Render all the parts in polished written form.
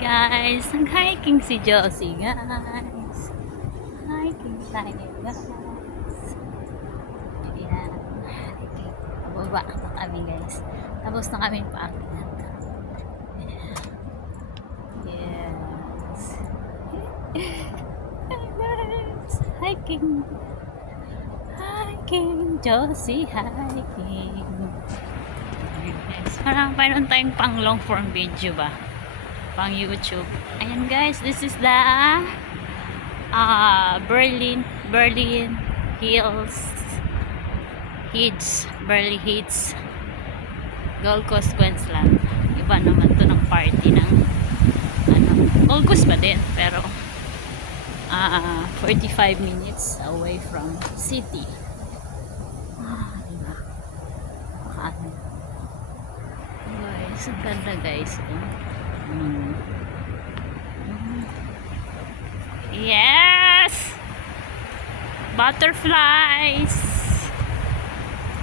Guys, nag-hiking si Josie, guys. Hiking tayo, guys. Ayan. Hiking. Pababa na kami, guys. Tapos na kami paakyat. Yes. Guys, hiking. Hiking, Josie, hiking. Guys, parang mayroon tayong pang long form video ba? Pang YouTube. Ayan guys, this is the Berlin Hills Gold Coast, Queensland. Iba naman to ng party ng Gold Coast pa din, pero 45 minutes away from city. Diba? Guys, ang ganda guys. Yes! Butterflies!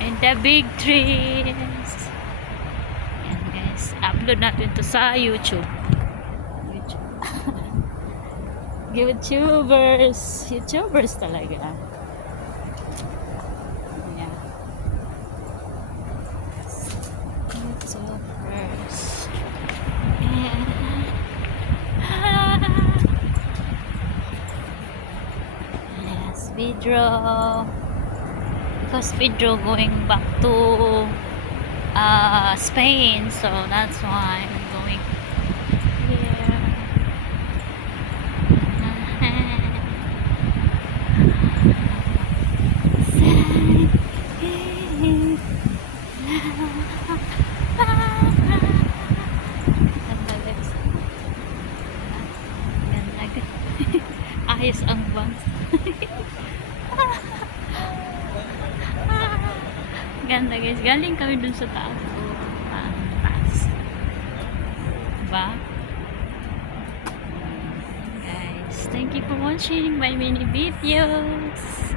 And the big trees. Yan guys, upload natin to sa YouTube. YouTubers talaga. Yeah. YouTubers. Yes, Pedro. Because Pedro going back to Spain, so that's why I'm going here. Ayos ang bangs. Ganda guys, galing kami dun sa taas. Taas. Diba? Guys, thank you for watching my mini videos.